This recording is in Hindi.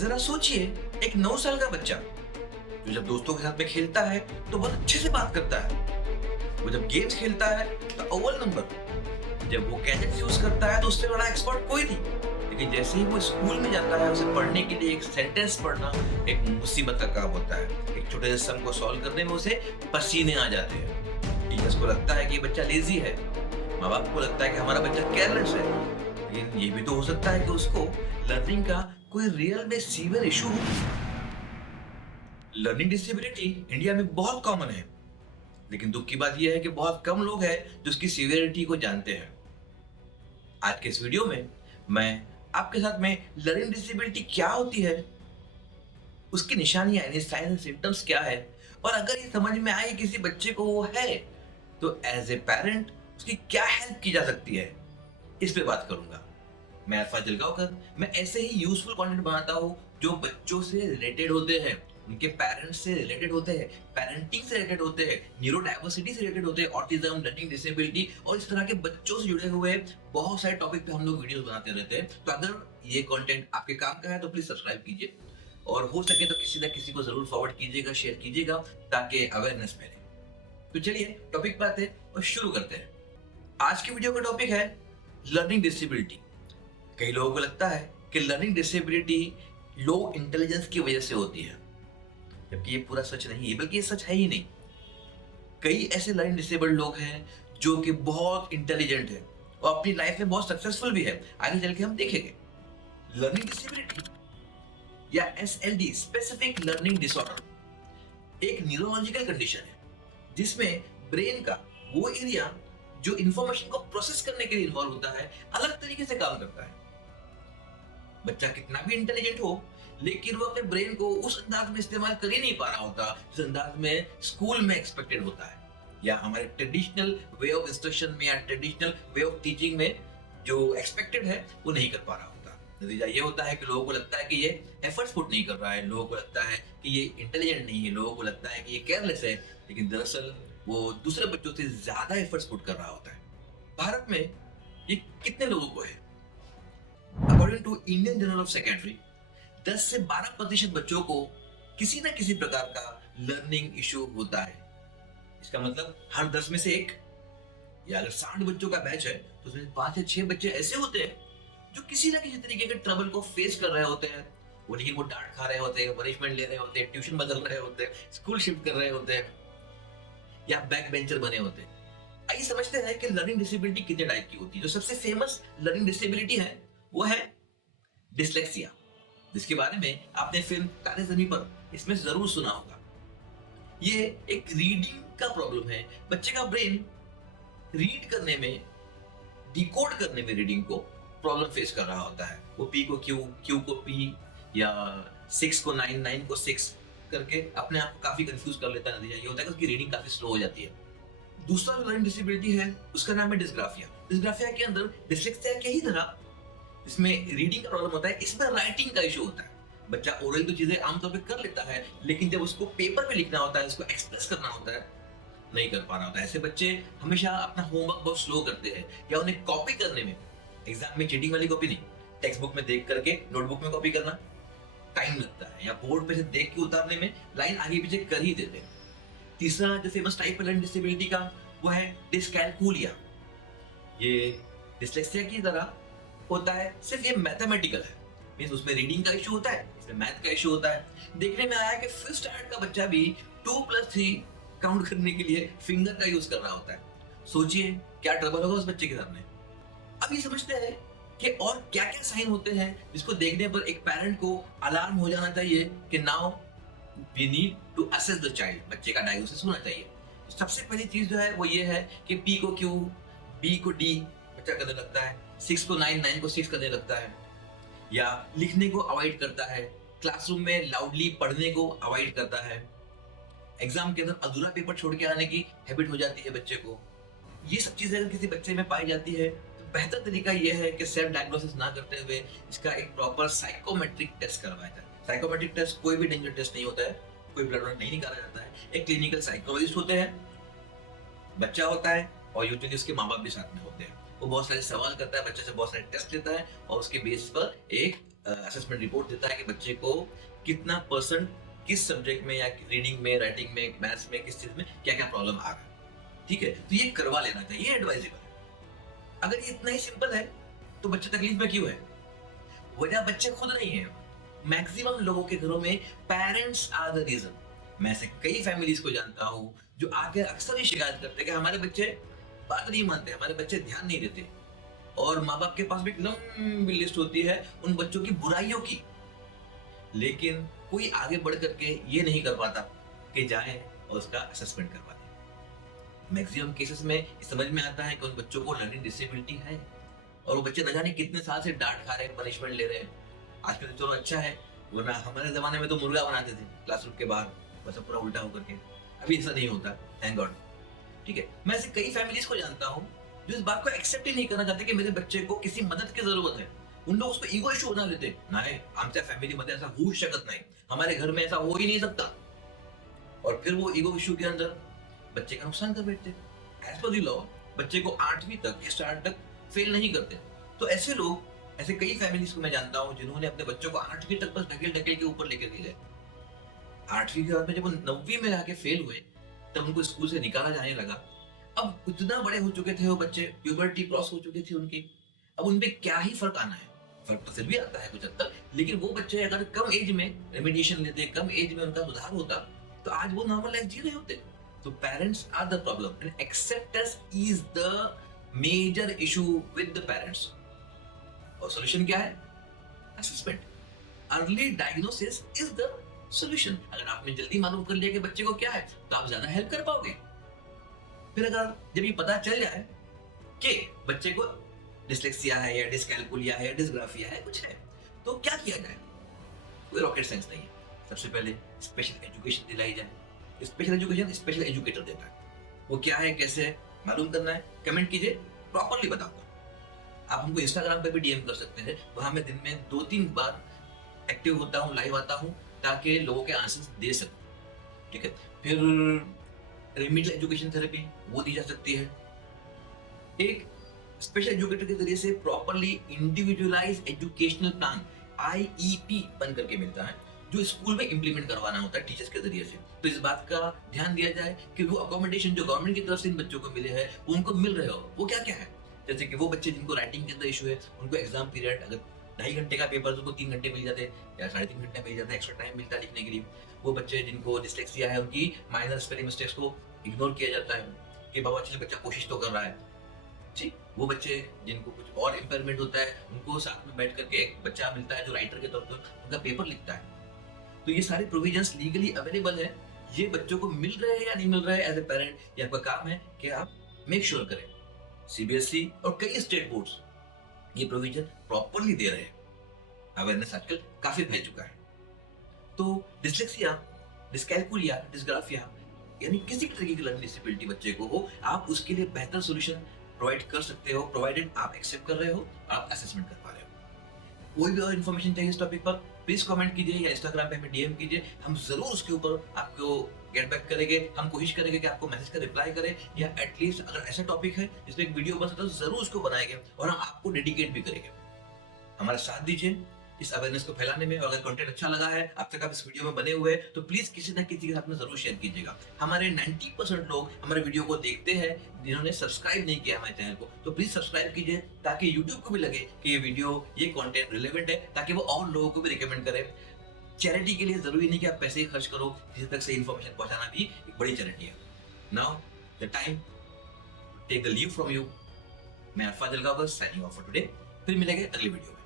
जरा सोचिए, एक 9 साल का बच्चा जो जब दोस्तों के साथ में खेलता है तो बहुत अच्छे से बात करता है। वो जब गेम्स खेलता है तो अव्वल नंबर। जब वो गैजेट्स यूज करता है तो उससे बड़ा एक्सपर्ट कोई नहीं। लेकिन जैसे ही वो स्कूल में जाता है, उसे पढ़ने के लिए एक सेंटेंस पढ़ना एक मुसीबत का काम होता है। एक छोटे से सम को सॉल्व करने में उसे पसीने आ जाते हैं। टीचर्स को लगता है कि ये बच्चा लेजी है, माँ बाप को लगता है कि हमारा बच्चा केयरलेस है। लेकिन ये भी तो हो सकता है कि उसको लर्निंग का कोई रियल में सीवियर इशू हो। लर्निंग डिसेबिलिटी इंडिया में बहुत कॉमन है, लेकिन दुख की बात यह है कि बहुत कम लोग हैं जो उसकी सीवियरिटी को जानते हैं। आज के इस वीडियो में मैं आपके साथ में लर्निंग डिसेबिलिटी क्या होती है, उसकी निशानियां यानी साइंस एंड सिम्टम्स क्या है, और अगर ये समझ में आए किसी बच्चे को वो है तो एज ए पेरेंट उसकी क्या हेल्प की जा सकती है, इस पे बात करूंगा। मैं अरफा जलगांवकर। मैं ऐसे ही यूजफुल कंटेंट बनाता हूँ जो बच्चों से रिलेटेड होते हैं, उनके पेरेंट्स से रिलेटेड होते हैं, पेरेंटिंग से रिलेटेड होते हैं, न्यूरो डाइवर्सिटी से रिलेटेड होते हैं, ऑटिज्म, लर्निंग डिसेबिलिटी और इस तरह के बच्चों से जुड़े हुए बहुत सारे टॉपिक पे हम लोग वीडियोस बनाते रहते हैं। तो अगर ये कंटेंट आपके काम का है तो प्लीज सब्सक्राइब कीजिए, और हो सके तो किसी ना किसी को जरूर फॉरवर्ड कीजिएगा, शेयर कीजिएगा, ताकि अवेयरनेस फैले। तो चलिए टॉपिक पे आते हैं और शुरू करते हैं। आज की वीडियो का टॉपिक है लर्निंग डिसेबिलिटी। कई लोगों को लगता है कि लर्निंग डिसेबिलिटी लो इंटेलिजेंस की वजह से होती है, जबकि ये पूरा सच नहीं है, बल्कि ये सच है ही नहीं। कई ऐसे लर्निंग डिसेबल्ड लोग हैं जो कि बहुत इंटेलिजेंट है और अपनी लाइफ में बहुत सक्सेसफुल भी है। आगे चल के हम देखेंगे। लर्निंग डिसेबिलिटी या एसएलडी, स्पेसिफिक लर्निंग डिसऑर्डर, एक न्यूरोलॉजिकल कंडीशन है जिसमें ब्रेन का वो एरिया जो इंफॉर्मेशन को प्रोसेस करने के लिए इन्वॉल्व होता है, अलग तरीके से काम करता है। बच्चा कितना भी इंटेलिजेंट हो, लेकिन वो अपने ब्रेन को उस अंदाज में इस्तेमाल कर ही नहीं पा रहा होता जिस अंदाज में स्कूल में एक्सपेक्टेड होता है, या हमारे ट्रेडिशनल वे ऑफ इंस्ट्रक्शन में या ट्रेडिशनल वे ऑफ टीचिंग में जो एक्सपेक्टेड है वो नहीं कर पा रहा होता। नतीजा ये होता है कि लोगों को लगता है कि ये एफर्ट्स पुट नहीं कर रहा है, लोगों को लगता है कि ये इंटेलिजेंट नहीं है, लोगों को लगता है कि ये केयरलेस है, लेकिन दरअसल वो दूसरे बच्चों से ज्यादा एफर्ट्स पुट कर रहा होता है। भारत में ये कितने लोगों को है? According to Indian journal of psychiatry, 10 से 12% बच्चों को किसी ना किसी प्रकार का लर्निंग इशू होता है। इसका मतलब हर 10 में से एक, या अगर 60 बच्चों का बैच है तो उसमें 5 या 6 बच्चे ऐसे होते हैं जो किसी ना किसी तरीके के ट्रबल को फेस कर रहे होते हैं। वो लेकिन वो डांट खा रहे होते हैं, पनिशमेंट ले रहे होते हैं, ट्यूशन बदल रहे होते हैं, स्कूल शिफ्ट कर रहे होते हैं, या बैक बेंचर बने होते हैं। आइए समझते हैं कि लर्निंग डिसेबिलिटी कितने टाइप की होती है। जो सबसे फेमस लर्निंग डिसेबिलिटी है वो है डिसलेक्सिया, जिसके बारे में आपने फिल्म तारे ज़मीं पर इसमें जरूर सुना होगा। ये एक रीडिंग का प्रॉब्लम है। बच्चे का ब्रेन रीड करने में, डिकोड करने में रीडिंग को प्रॉब्लम फेस कर रहा होता है। वो पी को क्यू, क्यू को पी, या 6 को 9, 9 को 6 करके अपने आप को काफी कंफ्यूज कर लेता है। नतीजा ये होता है कि उसकी रीडिंग काफी स्लो हो जाती है। दूसरा जो लर्निंग डिसेबिलिटी है उसका नाम है डिस्ग्राफिया। डिस्ग्राफिया के अंदर डिसलेक्सिया के ही तरह इसमें रीडिंग का प्रॉब्लम होता है, इसमें राइटिंग का इशू होता है। बच्चा ओरल तो चीजें आमतौर पे कर लेता है, लेकिन जब उसको पेपर पे लिखना होता है, उसको एक्सप्रेस करना होता है, नहीं कर पा रहा होता है। ऐसे बच्चे हमेशा अपना होमवर्क बहुत स्लो करते हैं, या उन्हें कॉपी करने में, एग्जाम में चीटिंग वाली कॉपी नहीं, टेक्स्ट बुक में देख करके नोटबुक में कॉपी करना टाइम लगता है, या बोर्ड पे से देख के उतारने में लाइन आगे पीछे कर ही देते हैं। तीसरा जो फेमस टाइप है लर्निंग डिसेबिलिटी का वो है डिस्कैलकुलिया। ये डिसलेक्सिया की तरह होता है, सिर्फ ये मैथमेटिकल है। मींस उसमें रीडिंग का इशू होता है, इसमें मैथ का इशू होता है। देखने में आया कि 5th स्टैंडर्ड का बच्चा भी 2 + 3 काउंट करने के लिए फिंगर का यूज कर रहा होता है। सोचिए क्या ट्रबल होगा उस बच्चे के सामने। अब ये समझते हैं कि और क्या क्या साइन होते हैं जिसको देखने पर एक पेरेंट को अलार्म हो जाना चाहिए कि now we need to assess the child, बच्चे का डायग्नोसिस होना चाहिए। सबसे पहली चीज जो है वो ये है कि पी को क्यू, बी को डी बच्चा करने लगता है, 6 को 9, 9 को 6 करने लगता है, या लिखने को अवॉइड करता है, क्लासरूम में लाउडली पढ़ने को अवॉइड करता है, एग्जाम के अंदर अधूरा पेपर छोड़ के आने की हैबिट हो जाती है बच्चे को। ये सब चीजें अगर किसी बच्चे में पाई जाती है तो बेहतर तरीका यह है कि सेल्फ डायग्नोसिस ना करते हुए इसका एक प्रॉपर साइकोमेट्रिक टेस्ट करवाया जाए। साइकोमेट्रिक टेस्ट कोई भी डेंजर टेस्ट नहीं होता है, कोई ब्लड नहीं निकाला जाता है। एक क्लिनिकल साइकोलॉजिस्ट होते हैं, बच्चा होता है, और यूजुअली उसके माँ बाप भी साथ में होते हैं। वो बहुत सारे सवाल करता है, बच्चे से बहुत सारे टेस्ट लेता है, और उसके बेस पर एक असेसमेंट रिपोर्ट देता है कि बच्चे को कितना परसेंट किस सब्जेक्ट में या रीडिंग में, राइटिंग में, मैथ्स में, किस चीज में क्या क्या प्रॉब्लम आ रहा है। ठीक है, तो ये करवा लेना चाहिए, ये एडवाइजेबल है। अगर ये इतना ही सिंपल है तो बच्चे तकलीफ में क्यों है? वजह बच्चे खुद नहीं है। मैक्सिमम लोगों के घरों में पेरेंट्स आर द रीजन। मैं ऐसे कई फैमिलीज को जानता हूँ जो आके अक्सर ही शिकायत करते हैं कि हमारे बच्चे बात नहीं मानते, हमारे बच्चे ध्यान नहीं देते, और माँ बाप के पास भी एक लंबी लिस्ट होती है उन बच्चों की बुराइयों की, लेकिन कोई आगे बढ़ करके ये नहीं कर पाता कि जाए और उसका असेसमेंट करवा दे। मैक्सिमम केसेस में समझ में आता है कि उन बच्चों को लर्निंग डिसेबिलिटी है और वो बच्चे न जाने कितने साल से डांट खा रहे हैं, पनिशमेंट ले रहे हैं। आजकल तो चलो अच्छा है, वरना हमारे जमाने में तो मुर्गा बनाते थे क्लासरूम के बाहर, बस पूरा उल्टा होकर के। अभी ऐसा नहीं होता, थैंक गॉड। ठीक है, मैं ऐसे कई फैमिलीज को जानता हूँ जो इस बात को एक्सेप्ट ही नहीं करना चाहते कि मेरे बच्चे को किसी मदद की जरूरत है। उन लोग उसको ईगो इशू बना लेते, नाही आमच्या फॅमिलीमध्ये ऐसा होऊ शकत नाही, हमारे घर में ऐसा हो ही नहीं सकता, और फिर वो ईगो इशू के अंदर बच्चे का नुकसान कर बैठते। एज पर द लॉ बच्चे को 8वीं तक स्टार्ट तक फेल नहीं करते। तो ऐसे लोग, ऐसे कई फैमिलीज को मैं जानता हूँ जिन्होंने अपने बच्चों को 8वीं तक बस ढकेल ढकेल के ऊपर लेकर गए। 8वीं के बाद में जब वो 9वीं में आके फेल हुए तब उनको स्कूल से निकाला जाने लगा। अब इतना बड़े हो चुके थे वो बच्चे, प्यूबर्टी क्रॉस हो चुकी थी उनकी, अब उनपे क्या ही फर्क आना है। फर्क तो फिर भी आता है कुछ हद तक, लेकिन वो बच्चे अगर कम एज में रेमेडिएशन लेते, कम एज में उनका सुधार होता, तो आज वो नॉर्मल लाइफ जी रहे होते। तो parents are the problem and acceptance is the major issue with the parents. और सॉल्यूशन क्या है? Assessment. Early diagnosis is the solution. अगर आपने जल्दी मालूम कर लिया कि बच्चे को क्या है तो आप ज्यादा हेल्प कर पाओगे। फिर अगर जब ये पता चल जाए कि बच्चे को डिस्लेक्सिया है या डिस्कैल्कुलिया है या डिस्ग्राफिया है, कुछ है, तो क्या किया जाए? कोई रॉकेट साइंस नहीं है। सबसे पहले स्पेशल एजुकेशन दिलाई जाए। स्पेशल एजुकेशन स्पेशल एजुकेटर देता है। वो क्या है, कैसे है, मालूम करना है, कमेंट कीजिए, प्रॉपरली बताऊंगा। आप हमको इंस्टाग्राम पे भी डीएम कर सकते हैं, वहां मैं दिन में 2-3 बार एक्टिव होता हूँ, लाइव आता हूँ, ताकि लोगों के आंसर्स दे सकूं। ठीक है, फिर रेमिडियल एजुकेशन थेरेपी वो दी जा सकती है। एक स्पेशल एजुकेटर के जरिए से properly individualise educational plan IEP बन करके मिलता है, जो स्कूल में इंप्लीमेंट करवाना होता है टीचर्स के जरिए से। तो इस बात का ध्यान दिया जाए कि वो अकोमोडेशन जो गवर्नमेंट की तरफ से इन बच्चों को मिले हैं वो उनको मिल रहे हो, वो क्या क्या है। जैसे कि वो बच्चे जिनको राइटिंग के अंदर इशू है, उनको एग्जाम पीरियड अगर 2.5 घंटे का पेपर तो 3 घंटे मिल जाते या 3.5 घंटे मिल जाता है, एक्स्ट्रा टाइम मिलता है लिखने के लिए। वो बच्चे जिनको डिस्लेक्सिया है, उनकी माइनर स्पेलिंग मिस्टेक्स को इग्नोर किया जाता है कि बाबा चलिए बच्चा कोशिश तो कर रहा है। जी, वो बच्चे जिनको कुछ और इम्पेयरमेंट होता है, उनको साथ में बैठ करके एक बच्चा मिलता है जो राइटर के तौर पर उनका पेपर लिखता है। तो ये सारे प्रोविजंस लीगली अवेलेबल है। ये बच्चों को मिल रहे हैं या नहीं मिल रहे हैं, एज ए पेरेंट ये आपका काम है कि आप मेक श्योर करें। सीबीएसई और कई स्टेट बोर्ड्स ये प्रोविजन प्रॉपरली दे रहे हैं। अवेयरनेस आजकल काफी फैल चुका है। तो डिस्लेक्सिया, डिस्कैल्कुलिया, डिस्ग्राफिया यानी किसी भी तरीके की लर्निंग डिसेबिलिटी बच्चे को हो, आप उसके लिए बेहतर सॉल्यूशन प्रोवाइड कर सकते हो, प्रोवाइडेड आप एक्सेप्ट कर रहे हो, आप असेसमेंट कर पा रहे हो। कोई भी और इन्फॉर्मेशन चाहिए इस टॉपिक पर प्लीज कमेंट कीजिए या इंस्टाग्राम पे हमें डीएम कीजिए। हम जरूर उसके ऊपर आपको गेट बैक करेंगे। हम कोशिश करेंगे कि आपको मैसेज का रिप्लाई करें, या एटलीस्ट अगर ऐसा टॉपिक है जिसमें एक वीडियो बन सकता है तो जरूर उसको बनाएंगे और हम आपको डेडिकेट भी करेंगे। हमारा साथ दीजिए इस अवेयरनेस को फैलाने में। और अगर कंटेंट अच्छा लगा है, अब तक आप इस वीडियो में बने हुए हैं, तो प्लीज किसी न किसी के साथ में जरूर शेयर कीजिएगा। हमारे 90% लोग हमारे वीडियो को देखते हैं जिन्होंने सब्सक्राइब नहीं किया हमारे चैनल को, तो प्लीज सब्सक्राइब कीजिए ताकि यूट्यूब को भी लगे कि ये वीडियो, ये कंटेंट रिलेवेंट है, ताकि वो और लोगों को भी रिकमेंड करे। चैरिटी के लिए जरूरी नहीं कि आप पैसे खर्च करो, किसी तक से इन्फॉर्मेशन पहुंचाना भी एक बड़ी चैरिटी है। Now the time take the leave from you. मैं Alpha Jalgavar signing off for today. फिर मिलेंगे अगली वीडियो में।